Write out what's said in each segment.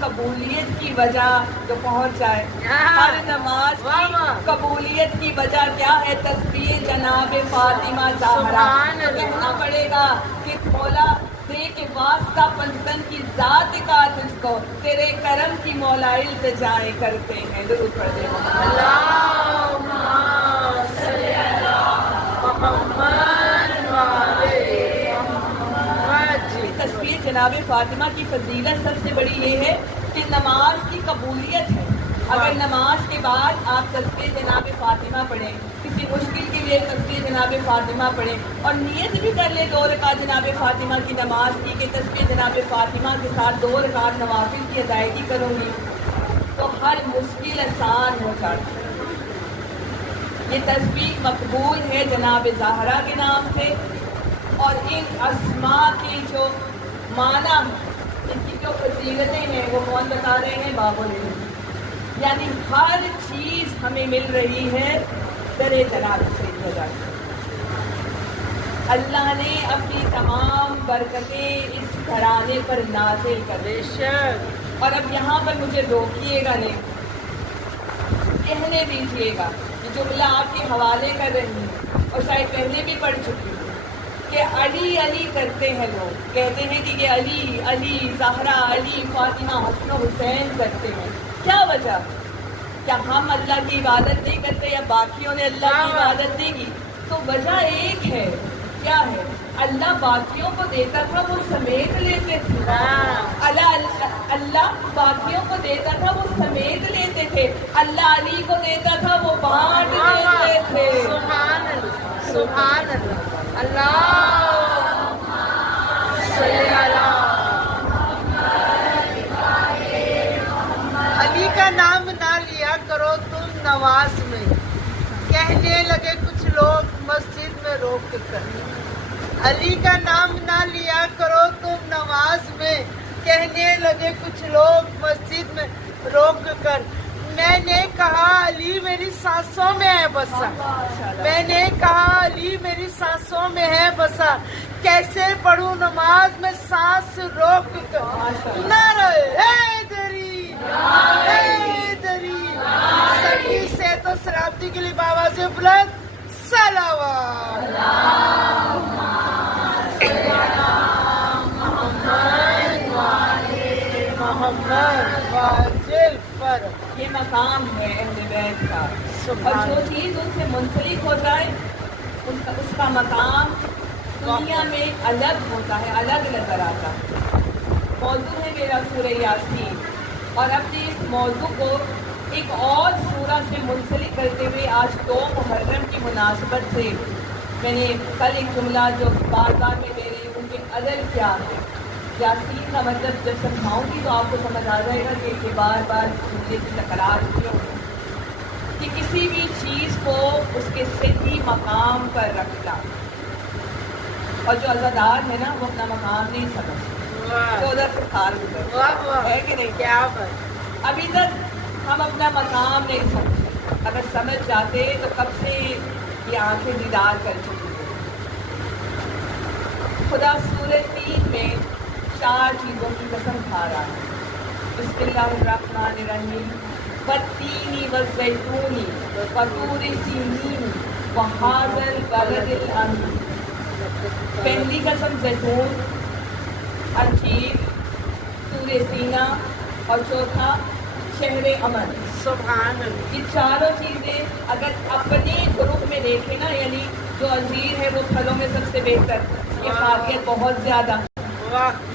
قبولیت کی وجہ جو پہنچ جائے. ہر نماز کی قبولیت کی وجہ کیا ہے؟ تسبیح جناب فاطمہ زہرا. کہنا پڑے گا کہ مولا دے کے واسطہ پنجتن کی ذات کا تجھ کو، تیرے کرم کی مولا التجائیں کرتے ہیں. درود پڑھ دے اللہم صلی علی محمد وعلی محمد. تسبیح جناب فاطمہ کی فضیلت سب سے بڑی یہ ہے کہ نماز کی قبولیت ہے. اگر نماز کے بعد آپ تسبیح جناب فاطمہ پڑھیں، کسی مشکل کے لیے تسبیح جناب فاطمہ پڑھیں اور نیت بھی کر لیں 2 رکعت جناب فاطمہ کی نماز کی کہ تسبیح جناب فاطمہ کے ساتھ 2 رکعت نوافل کی ادائیگی کروں گی، تو ہر مشکل آسان ہو جاتی ہے. یہ تسبیح مقبول ہے جناب زہرا کے نام سے، اور ان اسماء کے جو معنی ہیں، ان کی جو فضیلتیں ہیں وہ کون بتا رہے ہیں؟ باب العلم. یعنی ہر چیز ہمیں مل رہی ہے در جلال سے وجہ سے. اللہ نے اپنی تمام برکتیں اس گھرانے پر نازل کر دی. اور اب یہاں پر مجھے روکیے گا نہیں، کہنے دیجیے گا کہ جملہ آپ کے حوالے کر رہی ہیں اور شاید پہلے بھی پڑھ چکی ہوں کہ علی علی کرتے ہیں لوگ، کہتے ہیں کہ یہ علی علی زہرا علی فاطمہ حسن و حسین کرتے ہیں. کیا وجہ؟ کیا ہم اللہ کی عبادت نہیں کرتے یا باقیوں نے اللہ کی عبادت نہیں کی؟ تو وجہ ایک ہے. کیا ہے؟ اللہ باقیوں کو دیتا تھا وہ سمیت لیتے تھے. اللہ باقیوں کو دیتا تھا وہ سمیت لیتے تھے. اللہ علی کو دیتا تھا وہ بانٹ دیتے تھے. سبحان اللہ سبحان اللہ. اللہ صلی علی علی کا نام نہ لیا کرو تم نماز میں، کہنے لگے کچھ لوگ مسجد میں روک کر. علی کا نام نہ لیا کرو تم نماز میں، کہنے لگے کچھ لوگ مسجد میں روک کر. میں نے کہا علی میری سانسوں میں ہے بسا، میں نے کہا علی میری سانسوں میں ہے بسا. کیسے پڑھوں نماز میں سانس روک کر؟ نعرہ حیدری حیدری. سبھی سے تو سلامتی کے لیے بابا سے بلند صلوات. محمد واجل پر یہ مقام ہے اہل بیت کا، اور جو چیز ان سے منسلک ہو جائے اس کا مقام دنیا میں الگ ہوتا ہے، الگ نظر آتا ہے. موضوع ہے میرا سورہ یاسین، اور اپنے اس موضوع کو ایک اور سورہ سے منسلک کرتے ہوئے آج 2 محرم کی مناسبت سے میں نے کل ایک جملہ جو بار بار میں لے رہی ہوں کہ عدل کیا ہے. یاسین کا مطلب جب سمجھاؤں گی تو آپ کو سمجھ آ جائے گا کہ یہ بار بار جملے کی تکرار کیوں ہے. کہ کسی بھی چیز کو اس کے صحیح مقام پر رکھنا، اور جو عزادار ہے نا وہ اپنا مقام نہیں سمجھتے. 14 سال ہے کہ نہیں؟ کیا بات. ابھی تک ہم اپنا مقام نہیں سمجھتے. اگر سمجھ جاتے تو کب سے یہ آنکھیں دیدار کر چکی ہیں. خدا سورہ 3 میں 4 چیزوں کی قسم کھا رہا ہے. بسم اللہ الرحمن الرحیم. والتین والزیتون وطور سینین وہذا البلد الامین. پہلی قسم زیتون، انجیر، طور سینا، اور چوتھا شہر امن. سبحان اللہ. یہ چاروں چیزیں اگر اپنے گروپ میں دیکھیں نا، یعنی جو انجیر ہے وہ پھلوں میں سب سے بہتر، افادیت بہت زیادہ.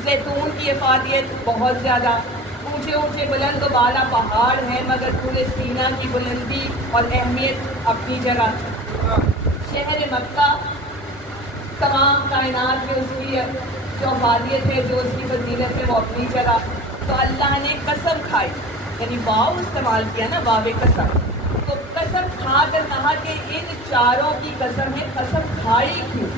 زیتون کی افادیت بہت زیادہ. اونچے اونچے بلند و بالا پہاڑ ہیں مگر طور سینا کی بلندی اور اہمیت اپنی جگہ. شہر مکہ تمام کائنات میں اس کی جو افادیت ہے، جو اس کی فضیلت ہے، وہ اپنی جگہ. تو اللہ نے قسم کھائی، یعنی واو استعمال کیا نا، واو قسم. تو قسم کھا کر کہا کہ ان چاروں کی قسم ہے. قسم کھائی کیوں؟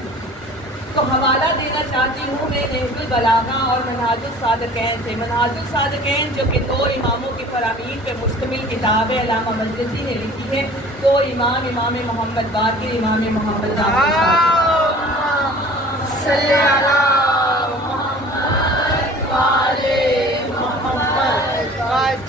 تو حوالہ دینا چاہتی ہوں میں نہج البلاغہ اور منہاج الصادقین سے. منہاج الصادقین جو کہ 2 اماموں کے فرامین پہ مشتمل کتاب ہے، علامہ مجلسی نے لکھی ہے. 2 امام، امام محمد باقر، امام محمد صلی علی محمد وعلی محمد.